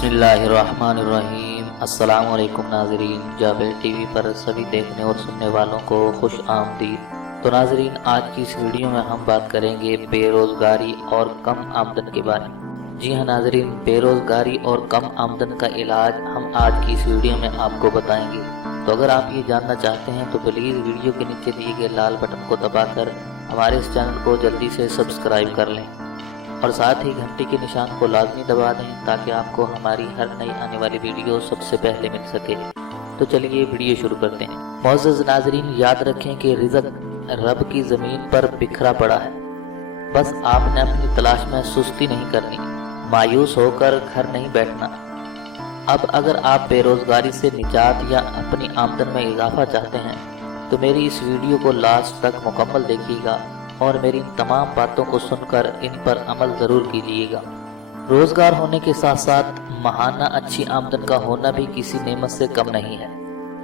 بسم اللہ الرحمن الرحیم۔ السلام علیکم ناظرین، جابر ٹی وی پر سبھی دیکھنے اور سننے والوں کو خوش آمدید۔ تو ناظرین، آج کی اس ویڈیو میں ہم بات کریں گے بے روزگاری اور کم آمدن کے بارے میں۔ جی ہاں ناظرین، بے روزگاری اور کم آمدن کا علاج ہم آج کی اس ویڈیو میں آپ کو بتائیں گے۔ تو اگر آپ یہ جاننا چاہتے ہیں تو پلیز ویڈیو کے نیچے دیے گئے لال بٹن کو دبا کر ہمارے اس چینل کو جلدی سے سبسکرائب کر لیں اور ساتھ ہی گھنٹی کے نشان کو لازمی دبا دیں تاکہ آپ کو ہماری ہر نئی آنے والی ویڈیو سب سے پہلے مل سکے۔ تو چلیے ویڈیو شروع کرتے ہیں۔ معزز ناظرین، یاد رکھیں کہ رزق رب کی زمین پر بکھرا پڑا ہے، بس آپ نے اپنی تلاش میں سستی نہیں کرنی، مایوس ہو کر گھر نہیں بیٹھنا۔ اب اگر آپ بے روزگاری سے نجات یا اپنی آمدن میں اضافہ چاہتے ہیں تو میری اس ویڈیو کو لاسٹ تک مکمل دیکھیے گا اور میری ان تمام باتوں کو سن کر ان پر عمل ضرور کیجیے گا۔ روزگار ہونے کے ساتھ ساتھ ماہانہ اچھی آمدن کا ہونا بھی کسی نعمت سے کم نہیں ہے،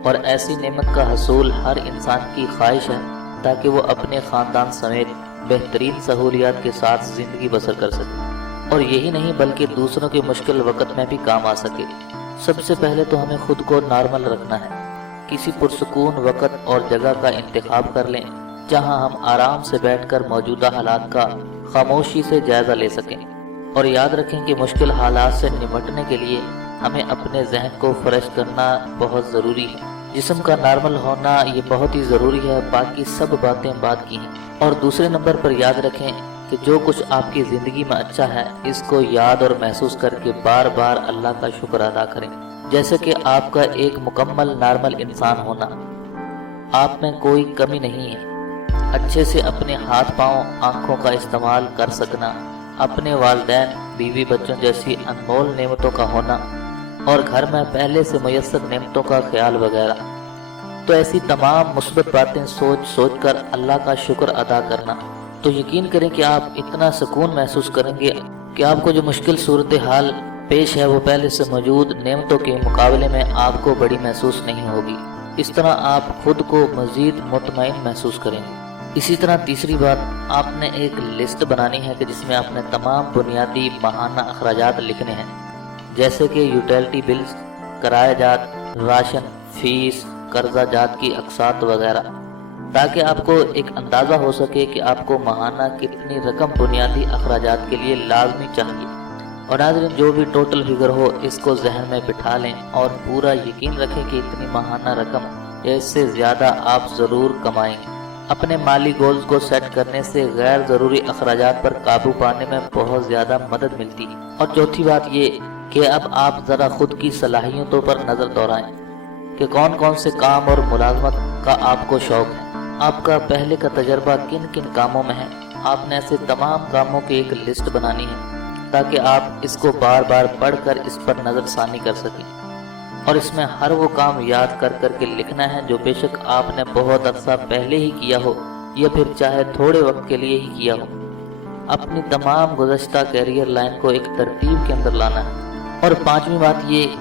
اور ایسی نعمت کا حصول ہر انسان کی خواہش ہے تاکہ وہ اپنے خاندان سمیت بہترین سہولیات کے ساتھ زندگی بسر کر سکے، اور یہی نہیں بلکہ دوسروں کے مشکل وقت میں بھی کام آ سکے۔ سب سے پہلے تو ہمیں خود کو نارمل رکھنا ہے۔ کسی پرسکون وقت اور جگہ کا انتخاب کر لیں جہاں ہم آرام سے بیٹھ کر موجودہ حالات کا خاموشی سے جائزہ لے سکیں، اور یاد رکھیں کہ مشکل حالات سے نمٹنے کے لیے ہمیں اپنے ذہن کو فریش کرنا بہت ضروری ہے۔ جسم کا نارمل ہونا یہ بہت ہی ضروری ہے، باقی سب باتیں بات کی ہیں۔ اور دوسرے نمبر پر یاد رکھیں کہ جو کچھ آپ کی زندگی میں اچھا ہے اس کو یاد اور محسوس کر کے بار بار اللہ کا شکر ادا کریں، جیسے کہ آپ کا ایک مکمل نارمل انسان ہونا، آپ میں کوئی کمی نہیں ہے، اچھے سے اپنے ہاتھ پاؤں آنکھوں کا استعمال کر سکنا، اپنے والدین بیوی بچوں جیسی انمول نعمتوں کا ہونا، اور گھر میں پہلے سے میسر نعمتوں کا خیال وغیرہ۔ تو ایسی تمام مثبت باتیں سوچ سوچ کر اللہ کا شکر ادا کرنا، تو یقین کریں کہ آپ اتنا سکون محسوس کریں گے کہ آپ کو جو مشکل صورتحال پیش ہے وہ پہلے سے موجود نعمتوں کے مقابلے میں آپ کو بڑی محسوس نہیں ہوگی۔ اس طرح آپ خود کو مزید مطمئن محسوس کریں گے۔ اسی طرح تیسری بات، آپ نے ایک لسٹ بنانی ہے کہ جس میں آپ نے تمام بنیادی ماہانہ اخراجات لکھنے ہیں، جیسے کہ یوٹیلٹی بلز، کرایہ جات، راشن، فیس، قرضہ جات کی اقساط وغیرہ، تاکہ آپ کو ایک اندازہ ہو سکے کہ آپ کو ماہانہ کتنی رقم بنیادی اخراجات کے لیے لازمی چاہیے۔ اور ناظرین، جو بھی ٹوٹل فگر ہو اس کو ذہن میں بٹھا لیں اور پورا یقین رکھیں کہ اتنی ماہانہ رقم یا اس سے زیادہ آپ ضرور کمائیں گے۔ اپنے مالی گولز کو سیٹ کرنے سے غیر ضروری اخراجات پر قابو پانے میں بہت زیادہ مدد ملتی ہے۔ اور چوتھی بات یہ کہ اب آپ ذرا خود کی صلاحیتوں پر نظر دوڑائیں کہ کون کون سے کام اور ملازمت کا آپ کو شوق ہے، آپ کا پہلے کا تجربہ کن کن کاموں میں ہے۔ آپ نے ایسے تمام کاموں کی ایک لسٹ بنانی ہے تاکہ آپ اس کو بار بار پڑھ کر اس پر نظر ثانی کر سکیں، اور اس میں ہر وہ کام یاد کر کر کے لکھنا ہے جو بے شک آپ نے بہت عرصہ پہلے ہی کیا ہو یا پھر چاہے تھوڑے وقت کے لیے ہی کیا ہو۔ اپنی تمام گزشتہ کیریئر لائن کو ایک ترتیب کے اندر لانا ہے۔ اور پانچویں بات یہ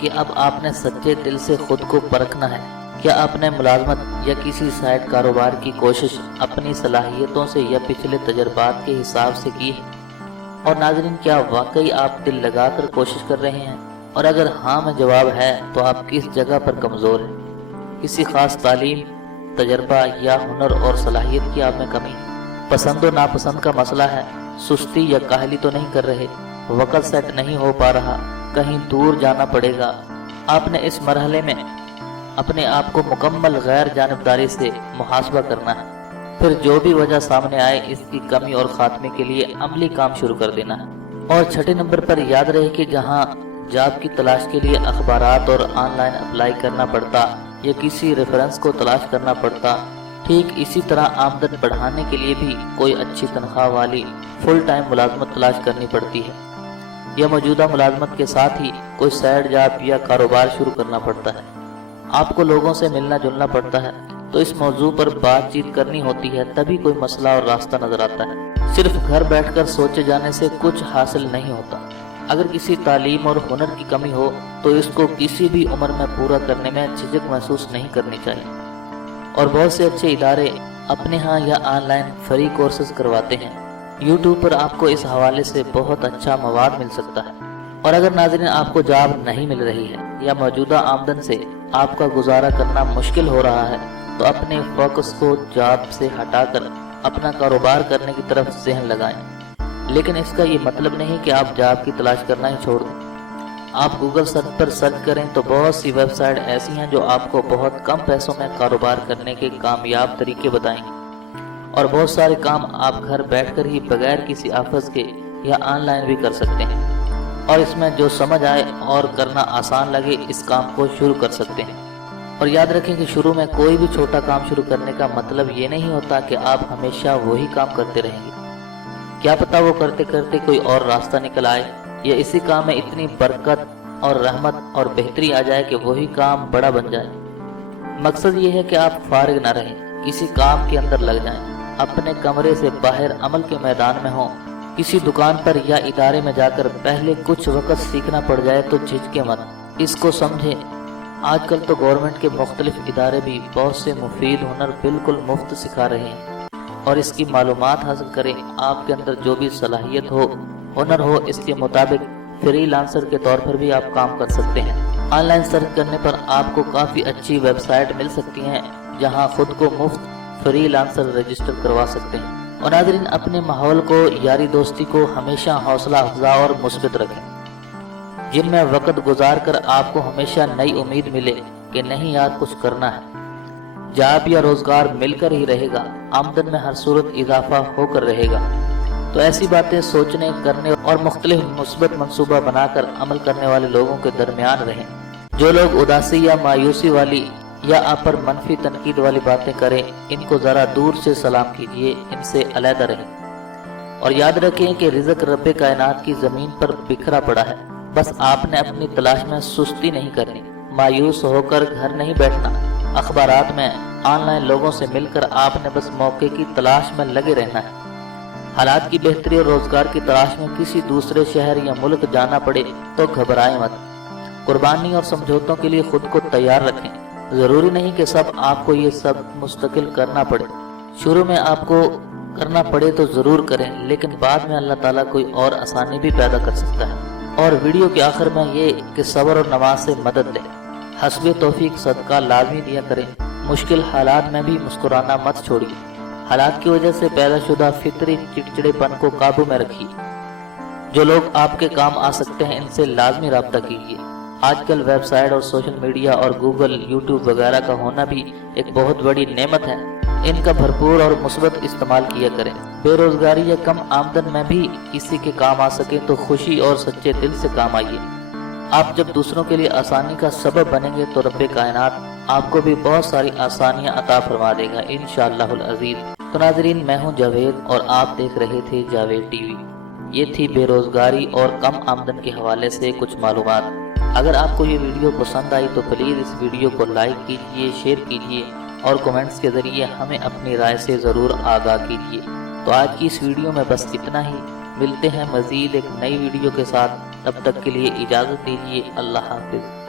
کہ اب آپ نے سچے دل سے خود کو پرکھنا ہے، کیا آپ نے ملازمت یا کسی سائیڈ کاروبار کی کوشش اپنی صلاحیتوں سے یا پچھلے تجربات کے حساب سے کی ہے؟ اور ناظرین، کیا واقعی آپ دل لگا کر کوشش کر رہے ہیں؟ اور اگر ہاں میں جواب ہے تو آپ کس جگہ پر کمزور ہیں؟ کسی خاص تعلیم، تجربہ یا ہنر اور صلاحیت کی آپ میں کمی ہے؟ پسند و ناپسند کا مسئلہ ہے؟ سستی یا کاہلی تو نہیں کر رہے؟ وقت سیٹ نہیں ہو پا رہا؟ کہیں دور جانا پڑے گا؟ آپ نے اس مرحلے میں اپنے آپ کو مکمل غیر جانبداری سے محاسبہ کرنا ہے، پھر جو بھی وجہ سامنے آئے اس کی کمی اور خاتمے کے لیے عملی کام شروع کر دینا ہے۔ اور چھٹے نمبر پر یاد رہے کہ جہاں جاب کی تلاش کے لیے اخبارات اور آن لائن اپلائی کرنا پڑتا یا کسی ریفرنس کو تلاش کرنا پڑتا، ٹھیک اسی طرح آمدن بڑھانے کے لیے بھی کوئی اچھی تنخواہ والی فل ٹائم ملازمت تلاش کرنی پڑتی ہے، یا موجودہ ملازمت کے ساتھ ہی کوئی سائیڈ جاب یا کاروبار شروع کرنا پڑتا ہے۔ آپ کو لوگوں سے ملنا جلنا پڑتا ہے، تو اس موضوع پر بات چیت کرنی ہوتی ہے، تبھی کوئی مسئلہ اور راستہ نظر آتا ہے۔ صرف گھر بیٹھ کر سوچے جانے سے کچھ حاصل نہیں ہوتا۔ اگر کسی تعلیم اور ہنر کی کمی ہو تو اس کو کسی بھی عمر میں پورا کرنے میں جھجک محسوس نہیں کرنی چاہیے۔ اور بہت سے اچھے ادارے اپنے ہاں یا آن لائن فری کورسز کرواتے ہیں۔ یوٹیوب پر آپ کو اس حوالے سے بہت اچھا مواد مل سکتا ہے۔ اور اگر ناظرین آپ کو جاب نہیں مل رہی ہے یا موجودہ آمدن سے آپ کا گزارا کرنا مشکل ہو رہا ہے تو اپنے فوکس کو جاب سے ہٹا کر اپنا کاروبار کرنے کی طرف ذہن لگائیں۔ لیکن اس کا یہ مطلب نہیں کہ آپ جاب کی تلاش کرنا ہی چھوڑ دیں۔ آپ گوگل سرچ پر سرچ کریں تو بہت سی ویب سائٹ ایسی ہیں جو آپ کو بہت کم پیسوں میں کاروبار کرنے کے کامیاب طریقے بتائیں گے، اور بہت سارے کام آپ گھر بیٹھ کر ہی بغیر کسی آفس کے یا آن لائن بھی کر سکتے ہیں، اور اس میں جو سمجھ آئے اور کرنا آسان لگے اس کام کو شروع کر سکتے ہیں۔ اور یاد رکھیں کہ شروع میں کوئی بھی چھوٹا کام شروع کرنے کا مطلب یہ نہیں ہوتا کہ آپ ہمیشہ وہی کام کرتے رہیں گے۔ کیا پتہ وہ کرتے کرتے کوئی اور راستہ نکل آئے، یا اسی کام میں اتنی برکت اور رحمت اور بہتری آ جائے کہ وہی کام بڑا بن جائے۔ مقصد یہ ہے کہ آپ فارغ نہ رہیں، کسی کام کے اندر لگ جائیں، اپنے کمرے سے باہر عمل کے میدان میں ہوں، کسی دکان پر یا ادارے میں جا کر پہلے کچھ وقت سیکھنا پڑ جائے تو جھجکے مت، اس کو سمجھیں۔ آج کل تو گورنمنٹ کے مختلف ادارے بھی بہت سے مفید ہنر بالکل مفت سکھا رہے ہیں، اور اس کی معلومات حاصل کریں۔ آپ کے اندر جو بھی صلاحیت ہو، ہنر ہو، اس کے مطابق فری لانسر کے طور پر بھی آپ کام کر سکتے ہیں۔ آن لائن سرچ کرنے پر آپ کو کافی اچھی ویب سائٹ مل سکتی ہیں جہاں خود کو مفت فری لانسر رجسٹر کروا سکتے ہیں۔ اور ناظرین، اپنے ماحول کو، یاری دوستی کو ہمیشہ حوصلہ افزا اور مثبت رکھیں، جن میں وقت گزار کر آپ کو ہمیشہ نئی امید ملے کہ نہیں یار کچھ کرنا ہے۔ جاب یا روزگار مل کر ہی رہے گا، آمدن میں ہر صورت اضافہ ہو کر رہے گا۔ تو ایسی باتیں سوچنے، کرنے اور مختلف مثبت منصوبہ بنا کر عمل کرنے والے لوگوں کے درمیان رہیں۔ جو لوگ اداسی یا مایوسی والی یا آپ پر منفی تنقید والی باتیں کریں، ان کو ذرا دور سے سلام کیجیے، ان سے علیحدہ رہیں۔ اور یاد رکھیں کہ رزق رب کائنات کی زمین پر بکھرا پڑا ہے، بس آپ نے اپنی تلاش میں سستی نہیں کرنی، مایوس ہو کر گھر نہیں بیٹھنا، اخبارات میں، آن لائن لوگوں سے مل کر آپ نے بس موقع کی تلاش میں لگے رہنا ہے۔ حالات کی بہتری اور روزگار کی تلاش میں کسی دوسرے شہر یا ملک جانا پڑے تو گھبرائیں مت، قربانی اور سمجھوتوں کے لیے خود کو تیار رکھیں۔ ضروری نہیں کہ سب آپ کو یہ سب مستقل کرنا پڑے، شروع میں آپ کو کرنا پڑے تو ضرور کریں، لیکن بعد میں اللہ تعالیٰ کوئی اور آسانی بھی پیدا کر سکتا ہے۔ اور ویڈیو کے آخر میں یہ کہ صبر اور نماز سے مدد لیں، حسب توفیق صدقہ لازمی دیا کریں، مشکل حالات میں بھی مسکرانا مت چھوڑیے، حالات کی وجہ سے پیدا شدہ فطری چڑچڑے پن کو قابو میں رکھیے۔ جو لوگ آپ کے کام آ سکتے ہیں ان سے لازمی رابطہ کیجیے۔ آج کل ویب سائٹ اور سوشل میڈیا اور گوگل، یوٹیوب وغیرہ کا ہونا بھی ایک بہت بڑی نعمت ہے، ان کا بھرپور اور مثبت استعمال کیا کریں۔ بے روزگاری یا کم آمدن میں بھی کسی کے کام آ سکے تو خوشی اور سچے دل سے کام آئیے۔ آپ جب دوسروں کے لیے آسانی کا سبب بنیں گے تو رب کائنات آپ کو بھی بہت ساری آسانیاں عطا فرما دے گا انشاءاللہ العزیز۔ تو ناظرین، میں ہوں جاوید اور آپ دیکھ رہے تھے جاوید ٹی وی۔ یہ تھی بے روزگاری اور کم آمدن کے حوالے سے کچھ معلومات۔ اگر آپ کو یہ ویڈیو پسند آئی تو پلیز اس ویڈیو کو لائک کیجیے، شیئر کیجیے اور کومنٹس کے ذریعے ہمیں اپنی رائے سے ضرور آگاہ کیجیے۔ تو آج کی اس ویڈیو میں بس اتنا ہی، ملتے ہیں مزید ایک نئی ویڈیو کے ساتھ، تب تک کے لیے اجازت دیجیے، اللہ حافظ۔